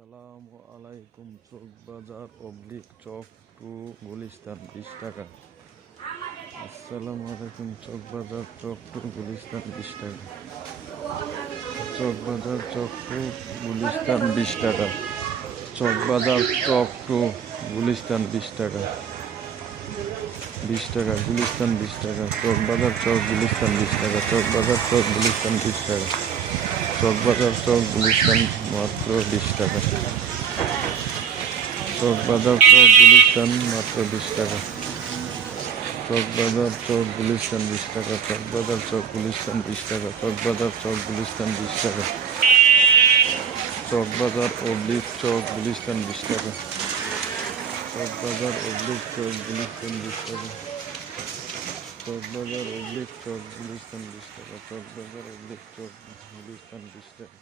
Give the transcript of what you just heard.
আসসালামু আলাইকুম চক বাজার অবলিক চক টু গুলিস্তান, বিশ টাকা। আসসালামু আলাইকুম চক বাজার চক টু গুলিস্তান, বিশ টাকা। চক বাজার চক টু গুলিস্তান, বিশ টাকা। চক বাজার চক টু গুলিস্তান, বিশ টাকা। বিশ টাকা, গুলিস্তান, বিশ টাকা। চক বাজার চক, গুলিস্তান, বিশ টাকা। চক বাজার চক, গুলিস্তান, বিশ টাকা। চক বাজার চক গুলিস্তান মাত্র বিশ টাকা চক বাজার চক গুলিস্তান মাত্র বিশ টাকা চক বাজার চক গুলিস্তান বিশ টাকা চক বাজার চক গুলিস্তান বিশ টাকা চক বাজার চক গুলিস্তান বিশ টাকা চক বাজার অবলিক চক গুলিস্তান বিশ টাকা চক বাজার অবলিক চক গুলিস্তান বিশ টাকা চক বাজার অবলিক চক গুলিস্তান বিশ টাকা চক বাজার অবলিক চক গুলিস্তান বিশ টাকা